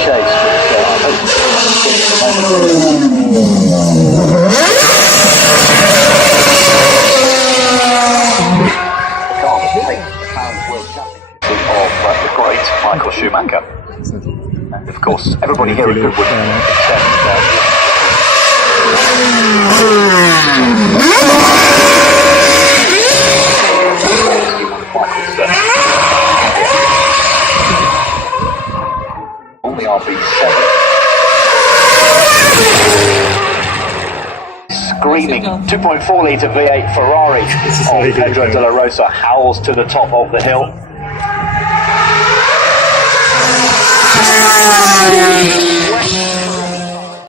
chase, of the great Michael Schumacher. And of course, everybody here at Goodwood on the RB7. Screaming 2.4 litre V8 Ferrari of Pedro de la Rosa howls to the top of the hill.